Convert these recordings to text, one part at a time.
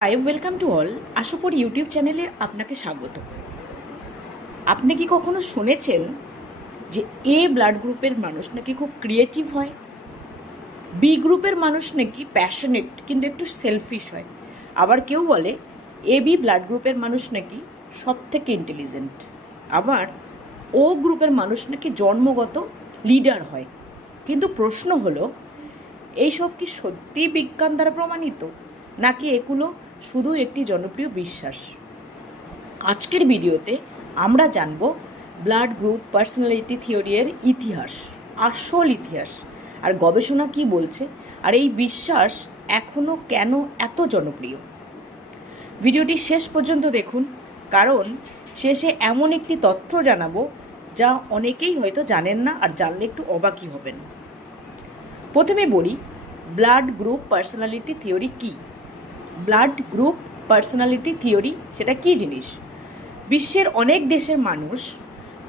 Welcome to all. আশুপর YouTube চ্যানেলে আপনাকে স্বাগত। আপনি কি কখনো শুনেছেন যে এ ব্লাড গ্রুপের মানুষ নাকি খুব ক্রিয়েটিভ হয়, বি গ্রুপের মানুষ নাকি প্যাশনেট কিন্তু একটু সেলফিশ হয়, আবার কেউ বলে এ বি ব্লাড গ্রুপের মানুষ নাকি সব থেকে ইন্টেলিজেন্ট, আবার ও গ্রুপের মানুষ নাকি জন্মগত লিডার হয়। কিন্তু প্রশ্ন হলো, এইসব কি সত্যি বিজ্ঞান দ্বারা প্রমাণিত, নাকি এগুলো শুধু একটি জনপ্রিয় বিশ্বাস? আজকের ভিডিওতে আমরা জানব ব্লাড গ্রুপ পার্সোনালিটি থিওরির ইতিহাস, আসল ইতিহাস, আর গবেষণা কি বলছে, আর এই বিশ্বাস এখনও কেন এত জনপ্রিয়। ভিডিওটি শেষ পর্যন্ত দেখুন, কারণ শেষে এমন একটি তথ্য জানাবো যা অনেকেই হয়তো জানেন না, আর জানলে একটু অবাকই হবেন। প্রথমে বলি, ব্লাড গ্রুপ পার্সোনালিটি থিওরি কী। ব্লাড গ্রুপ পার্সোনালিটি থিওরি সেটা কী জিনিস? বিশ্বের অনেক দেশের মানুষ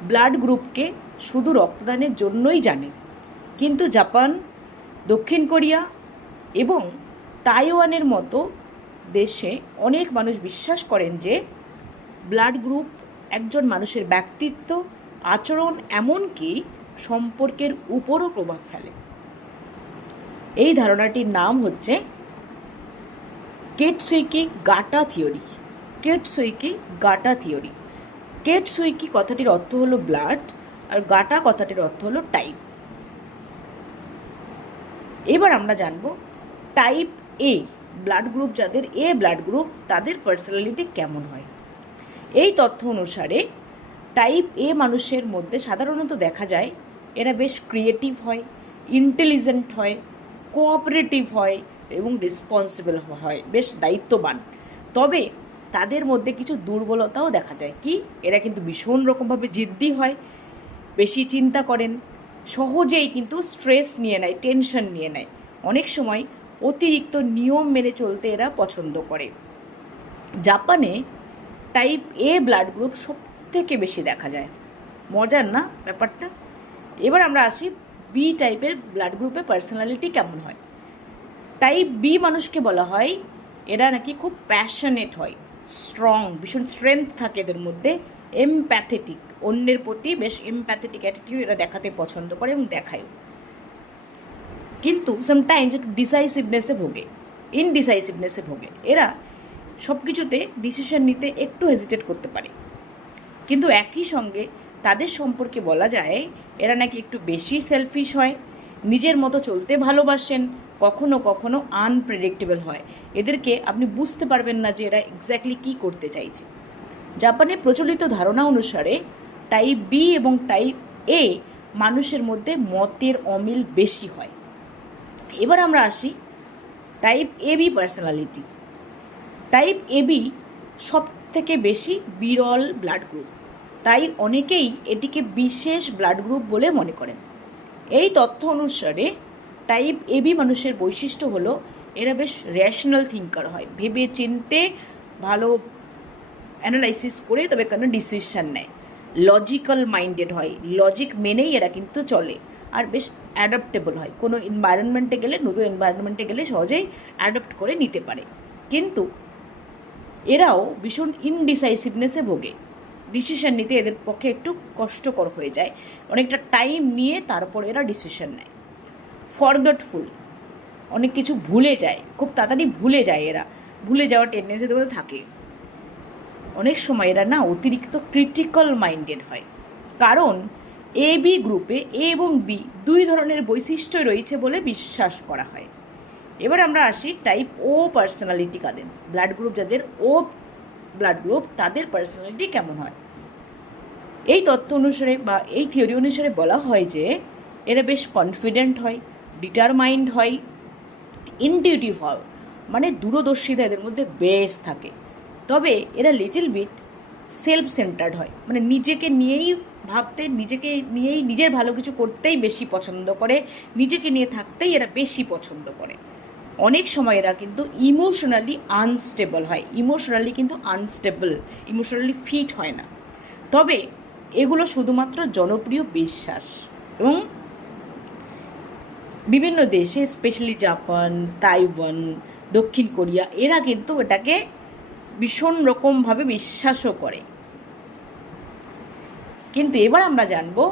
ব্লাড গ্রুপকে শুধু রক্তদানের জন্যই জানে, কিন্তু জাপান, দক্ষিণ কোরিয়া এবং তাইওয়ানের মতো দেশে অনেক মানুষ বিশ্বাস করেন যে ব্লাড গ্রুপ একজন মানুষের ব্যক্তিত্ব, আচরণ, এমনকি সম্পর্কের উপরও প্রভাব ফেলে। এই ধারণাটির নাম হচ্ছে কেটসুইকি গাটা থিওরি। কেটসুইকি গাটা থিওরি। কেটসুইকি কথাটির অর্থ হলো ব্লাড, আর গাটা কথাটির অর্থ হলো টাইপ। এবার আমরা জানব টাইপ এ ব্লাড গ্রুপ, যাদের এ ব্লাড গ্রুপ, তাদের পার্সোনালিটি কেমন হয়। এই তথ্য অনুসারে টাইপ এ মানুষের মধ্যে সাধারণত দেখা যায় এরা বেশ ক্রিয়েটিভ হয়, ইন্টেলিজেন্ট হয়, কোঅপারেটিভ হয় এবং রেসপন্সিবল হয়, বেশ দায়িত্ববান। তবে তাদের মধ্যে কিছু দুর্বলতাও দেখা যায়। কি? এরা কিন্তু ভীষণ রকমভাবে জিদ্দি হয়, বেশি চিন্তা করেন, সহজেই কিন্তু স্ট্রেস নিয়ে নেয়, টেনশন নিয়ে নেয়, অনেক সময় অতিরিক্ত নিয়ম মেনে চলতে এরা পছন্দ করে। জাপানে টাইপ এ ব্লাড গ্রুপ সব থেকে বেশি দেখা যায়। মজার না ব্যাপারটা? এবার আমরা আসি বি টাইপের ব্লাড গ্রুপে পার্সোনালিটি কেমন হয়। টাইপ বি মানুষকে বলা হয় এরা নাকি খুব প্যাশনেট হয়, স্ট্রং, ভীষণ স্ট্রেংথ থাকে এদের মধ্যে, এমপ্যাথেটিক, অন্যের প্রতি বেশ এমপ্যাথেটিক অ্যাটিটিউড এরা দেখাতে পছন্দ করে এবং দেখায়ও। কিন্তু সামটাইমস একটু ইনডিসাইসিভনেসে ভোগে। এরা সব কিছুতে ডিসিশন নিতে একটু হেজিটেট করতে পারে। কিন্তু একই সঙ্গে তাদের সম্পর্কে বলা যায় এরা নাকি একটু বেশি সেলফিশ হয়, নিজের মতো চলতে ভালোবাসেন, কখনো কখনো আনপ্রেডিক্টেবল হয়। এদেরকে আপনি বুঝতে পারবেন না যে এরা এক্স্যাক্টলি কী করতে চাইছে। জাপানে প্রচলিত ধারণা অনুসারে টাইপ বি এবং টাইপ এ মানুষের মধ্যে মতের অমিল বেশি হয়। এবার আমরা আসি type A B personality. Type A B সব থেকে বেশি বিরল ব্লাড গ্রুপ, তাই অনেকেই এটিকে বিশেষ ব্লাড গ্রুপ বলে মনে করেন। এই তথ্য অনুসারে টাইপ এ বি মানুষের বৈশিষ্ট্য হলো এরা বেশ র্যাশনাল থিঙ্কার হয়, ভেবে চিনতে, ভালো অ্যানালাইসিস করে তবে কোনো ডিসিশন নেয়, লজিক্যাল মাইন্ডেড হয়, লজিক মেনেই এরা কিন্তু চলে, আর বেশ অ্যাডাপ্টেবল হয়, কোনো এনভায়রনমেন্টে গেলে, নতুন এনভায়রনমেন্টে গেলে সহজেই অ্যাডাপ্ট করে নিতে পারে। কিন্তু এরাও ভীষণ ইনডিসাইসিভনেসে ভোগে, ডিসিশন নিতে এদের পক্ষে একটু কষ্টকর হয়ে যায়, অনেকটা টাইম নিয়ে তারপর এরা ডিসিশন নেয়। ফরগেটফুল, অনেক কিছু ভুলে যায়, খুব তাড়াতাড়ি ভুলে যায়, এরা ভুলে যাওয়ার টেন্ডেন্সি এদের মধ্যে থাকে। অনেক সময় এরা না অতিরিক্ত ক্রিটিক্যাল মাইন্ডেড হয়, কারণ এ বি গ্রুপে এ এবং বি দুই ধরনের বৈশিষ্ট্য রয়েছে বলে বিশ্বাস করা হয়। এবার আমরা আসি টাইপ ও পার্সোনালিটি কাদের, ব্লাড গ্রুপ যাদের ও ব্লাড গ্রুপ, তাদের পার্সোনালিটি কেমন হয়। এই তথ্য অনুসারে বা এই থিওরি অনুসারে বলা হয় যে এরা বেশ কনফিডেন্ট হয়, ডিটারমাইন্ড হয়, ইনটিউটিভ হয়, মানে দূরদর্শিতা এদের মধ্যে বেশ থাকে। তবে এরা লিটল বিট সেলফ সেন্টার্ড হয়, মানে নিজেকে নিয়েই ভাবতে, নিজেকে নিয়েই, নিজের ভালো কিছু করতেই বেশি পছন্দ করে, নিজেকে নিয়ে থাকতেই এরা বেশি পছন্দ করে। অনেক সময় এরা কিন্তু ইমোশনালি আনস্টেবল হয়, ইমোশনালি ফিট হয় না। তবে এগুলো শুধুমাত্র জনপ্রিয় বিশ্বাস, এবং বিভিন্ন দেশে, স্পেশালি জাপান, তাইওয়ান, দক্ষিণ কোরিয়া, এরা কিন্তু এটাকে ভীষণ রকমভাবে বিশ্বাসও করে। কিন্তু এবার আমরা জানবো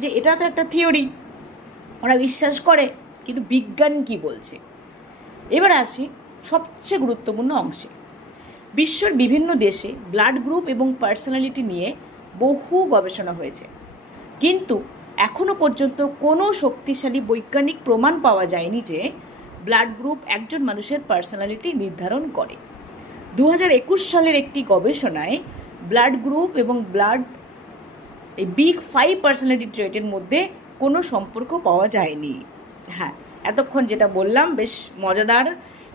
যে এটা তো একটা থিওরি, ওরা বিশ্বাস করে, কিন্তু বিজ্ঞান কি বলছে। এবার আসি সবচেয়ে গুরুত্বপূর্ণ অংশে। বিশ্বের বিভিন্ন দেশে ব্লাড গ্রুপ এবং পার্সোনালিটি নিয়ে বহু গবেষণা হয়েছে, কিন্তু এখনও পর্যন্ত কোনো শক্তিশালী বৈজ্ঞানিক প্রমাণ পাওয়া যায়নি যে ব্লাড গ্রুপ একজন মানুষের পার্সোনালিটি নির্ধারণ করে। 2021 সালের একটি গবেষণায় ব্লাড গ্রুপ এবং এই বিগ 5 পার্সোনালিটি ট্রেটের মধ্যে কোনো সম্পর্ক পাওয়া যায়নি। হ্যাঁ, এতক্ষণ যেটা বললাম বেশ মজাদার,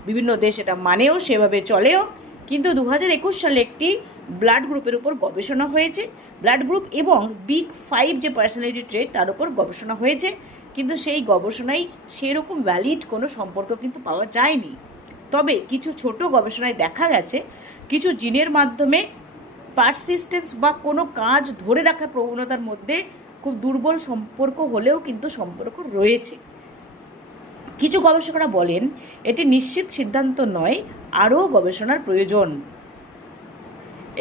বিভিন্ন দেশ এটা মানেও, সেভাবে চলেও, কিন্তু 2021 সালে একটি ব্লাড গ্রুপের উপর গবেষণা হয়েছে, ব্লাড গ্রুপ এবং বিগ 5 যে পার্সোনালিটি ট্রেট তার উপর গবেষণা হয়েছে, কিন্তু সেই গবেষণায় সেরকম ভ্যালিড কোনো সম্পর্ক কিন্তু পাওয়া যায়নি। তবে কিছু ছোট গবেষণায় দেখা গেছে কিছু জিনের মাধ্যমে পারসিস্টেন্স বা কোনো কাজ ধরে রাখার প্রবণতার মধ্যে খুব দুর্বল সম্পর্ক হলেও কিন্তু সম্পর্ক রয়েছে। কিছু গবেষকরা বলেন এটি নিশ্চিত সিদ্ধান্ত নয়, আরও গবেষণার প্রয়োজন।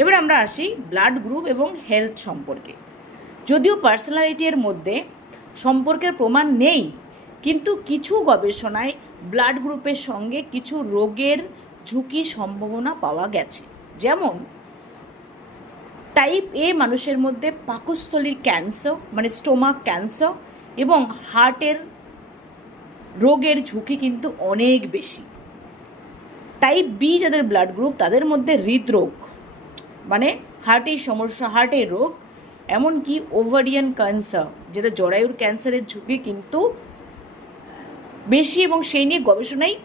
এবার আমরা আসি ব্লাড গ্রুপ এবং হেলথ সম্পর্কে। যদিও পার্সোনালিটির মধ্যে সম্পর্কের প্রমাণ নেই, কিন্তু কিছু গবেষণায় ব্লাড গ্রুপের সঙ্গে কিছু রোগের ঝুঁকি সম্ভাবনা পাওয়া গেছে। যেমন টাইপ এ মানুষের মধ্যে পাকস্থলীর ক্যান্সার মানে স্টোমাক ক্যান্সার এবং হার্টের রোগের ঝুঁকি কিন্তু অনেক বেশি। টাইপ বি যাদের ব্লাড গ্রুপ তাদের মধ্যে হৃদরোগ মানে হার্টের সমস্যা, হার্টের রোগ, এমনকি ওভারিয়ান ক্যান্সার যেটা জরায়ুর ক্যান্সারের ঝুঁকি কিন্তু বেশি, এবং সেই নিয়ে গবেষণায়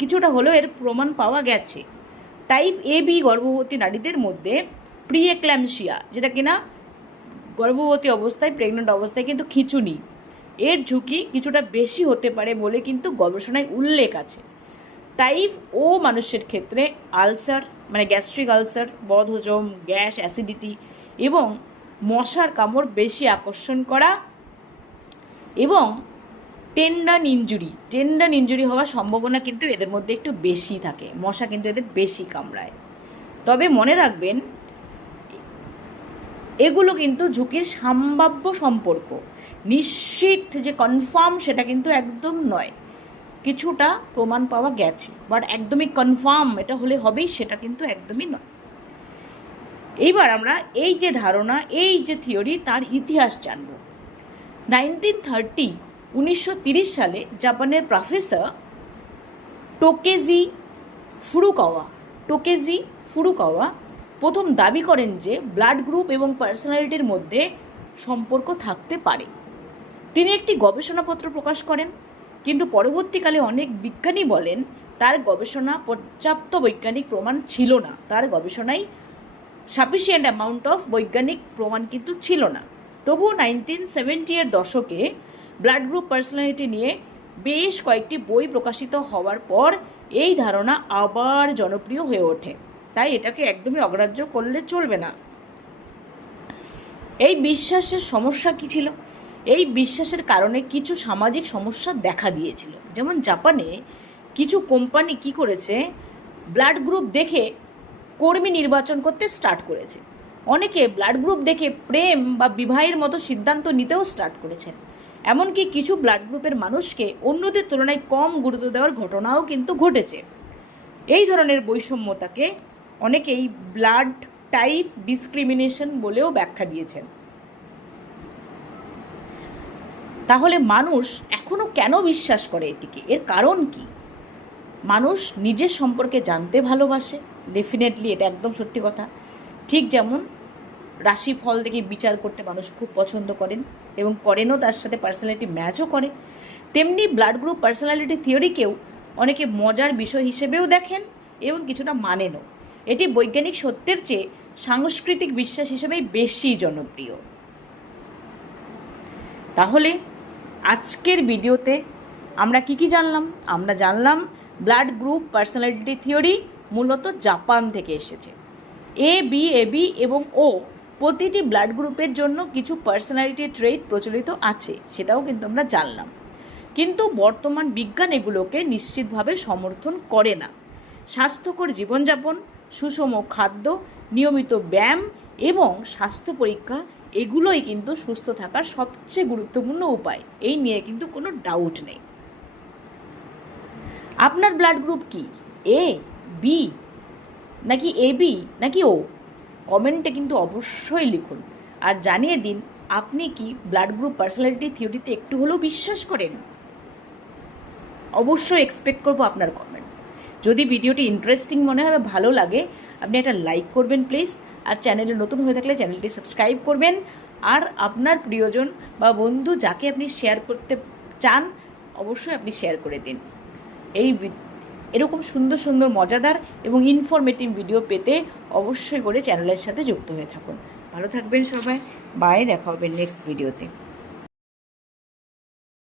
কিছুটা হলেও এর প্রমাণ পাওয়া গেছে। টাইপ এ বি গর্ভবতী নারীদের মধ্যে প্রিএক্ল্যাম্পসিয়া, যেটা কিনা গর্ভবতী অবস্থায়, প্রেগনেন্ট অবস্থায় কিন্তু খিঁচুনি, এর ঝুঁকি কিছুটা বেশি হতে পারে বলে কিন্তু গবেষণায় উল্লেখ আছে। টাইপ ও মানুষের ক্ষেত্রে আলসার মানে গ্যাস্ট্রিক আলসার, বদহজম, গ্যাস, অ্যাসিডিটি এবং মশার কামড় বেশি আকর্ষণ করা এবং টেন্ডন ইঞ্জুরি হওয়ার সম্ভাবনা কিন্তু এদের মধ্যে একটু বেশি থাকে। মশা কিন্তু এদের বেশি কামড়ায়। তবে মনে রাখবেন এগুলো কিন্তু ঝুঁকির সম্ভাব্য সম্পর্ক, নিশ্চিত যে কনফার্ম সেটা কিন্তু একদম নয়। কিছুটা প্রমাণ পাওয়া গেছে, বাট একদমই কনফার্ম এটা হলে হবেই সেটা কিন্তু একদমই নয়। এইবার আমরা এই যে ধারণা, এই যে থিওরি, তার ইতিহাস জানব। 1930 সালে জাপানের প্রফেসর টোকেজি ফুরুকাওয়া প্রথম দাবি করেন যে ব্লাড গ্রুপ এবং পার্সোনালিটির মধ্যে সম্পর্ক থাকতে পারে। তিনি একটি গবেষণাপত্র প্রকাশ করেন, কিন্তু পরবর্তীকালে অনেক বিজ্ঞানী বলেন তার গবেষণা পর্যাপ্ত বৈজ্ঞানিক প্রমাণ ছিল না, তার গবেষণায় সাফিসিয়েন্ট অ্যামাউন্ট অফ বৈজ্ঞানিক প্রমাণ কিন্তু ছিল না। তবুও 1970-এর দশকে ব্লাড গ্রুপ পার্সোনালিটি নিয়ে বেশ কয়েকটি বই প্রকাশিত হওয়ার পর এই ধারণা আবার জনপ্রিয় হয়ে ওঠে, তাই এটাকে একদমই অগ্রাহ্য করলে চলবে না। এই বিশ্বাসের সমস্যা কী ছিল? এই বিশ্বাসের কারণে কিছু সামাজিক সমস্যা দেখা দিয়েছিল। যেমন জাপানে কিছু কোম্পানি কি করেছে, ব্লাড গ্রুপ দেখে কর্মী নির্বাচন করতে স্টার্ট করেছে। অনেকে ব্লাড গ্রুপ দেখে প্রেম বা বিবাহের মতো সিদ্ধান্ত নিতেও স্টার্ট করেছেন। এমনকি কিছু ব্লাড গ্রুপের মানুষকে অন্যদের তুলনায় কম গুরুত্ব দেওয়ার ঘটনাও কিন্তু ঘটেছে। এই ধরনের বৈষম্যতাকে অনেকেই ব্লাড টাইপ ডিসক্রিমিনেশন বলেও ব্যাখ্যা দিয়েছেন। তাহলে মানুষ এখনও কেন বিশ্বাস করে এটিকে? এর কারণ কি? মানুষ নিজের সম্পর্কে জানতে ভালোবাসে, ডেফিনেটলি এটা একদম সত্যি কথা। ঠিক যেমন রাশিফল দেখে বিচার করতে মানুষ খুব পছন্দ করেন এবং করেনও, তার সাথে পার্সোনালিটি ম্যাচও করে, তেমনি ব্লাড গ্রুপ পার্সোনালিটি থিওরিকেও অনেকে মজার বিষয় হিসেবেও দেখেন এবং কিছুটা মানেনও। এটি বৈজ্ঞানিক সত্যের চেয়ে সাংস্কৃতিক বিশ্বাস হিসেবেই বেশি জনপ্রিয়। তাহলে আজকের ভিডিওতে আমরা কি জানলাম? আমরা জানলাম ব্লাড গ্রুপ পার্সোনালিটি থিওরি মূলত জাপান থেকে এসেছে। এবি এবং ও প্রতিটি ব্লাড গ্রুপের জন্য কিছু পার্সোনালিটি ট্রেট প্রচলিত আছে, সেটাও কিন্তু আমরা জানলাম। কিন্তু বর্তমান বিজ্ঞান এগুলোকে নিশ্চিতভাবে সমর্থন করে না। স্বাস্থ্যকর জীবনযাপন, সুষম খাদ্য, নিয়মিত ব্যায়াম এবং স্বাস্থ্য পরীক্ষা এগুলোই কিন্তু সুস্থ থাকার সবচেয়ে গুরুত্বপূর্ণ উপায়। এই নিয়ে কিন্তু কোনো ডাউট নেই। আপনার ব্লাড গ্রুপ কি? এ, বি, নাকি এবি, নাকি ও? কমেন্টে কিন্তু অবশ্যই লিখুন আর জানিয়ে দিন আপনি কি ব্লাড গ্রুপ পার্সোনালিটি থিওরিতে একটু হলেও বিশ্বাস করেন। অবশ্যই এক্সপেক্ট করবো আপনার কমেন্ট। যদি ভিডিওটি ইন্টারেস্টিং মনে হয় বা ভালো লাগে, আপনি একটা লাইক করবেন প্লিজ। আর চ্যানেলে নতুন হয়ে থাকলে চ্যানেলটি সাবস্ক্রাইব করবেন। আর আপনার প্রিয়জন বা বন্ধু যাকে আপনি শেয়ার করতে চান, অবশ্যই আপনি শেয়ার করে দিন। এরকম সুন্দর সুন্দর মজাদার এবং ইনফরমেটিভ ভিডিও পেতে অবশ্যই করে চ্যানেলের সাথে যুক্ত হয়ে থাকুন। ভালো থাকবেন সবাই। বাই, দেখা হবে নেক্সট ভিডিওতে।